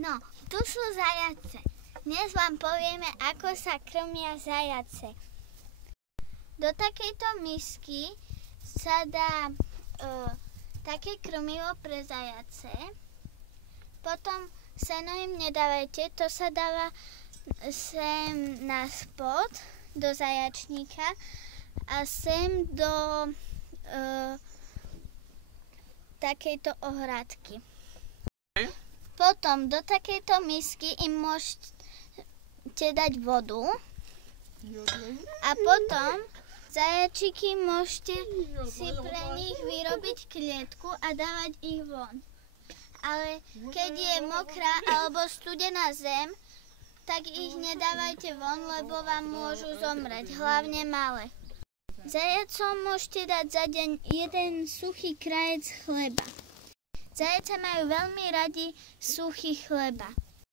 No, tu sú zajace. Dnes vám povieme, ako sa krmia zajace. Do takejto misky sa dá také krmivo pre zajace. Potom seno im nedávajte, to sa dáva sem na spod do zajačníka a sem do takejto ohradky. Potom do takejto misky im môžete dať vodu a potom zajačiky môžete si pre nich vyrobiť klietku a dávať ich von. Ale keď je mokrá alebo studená zem, tak ich nedávajte von, lebo vám môžu zomrieť, hlavne malé. Zajacom môžete dať za deň jeden suchý krajec chleba. Zajace majú veľmi radi suchý chleba.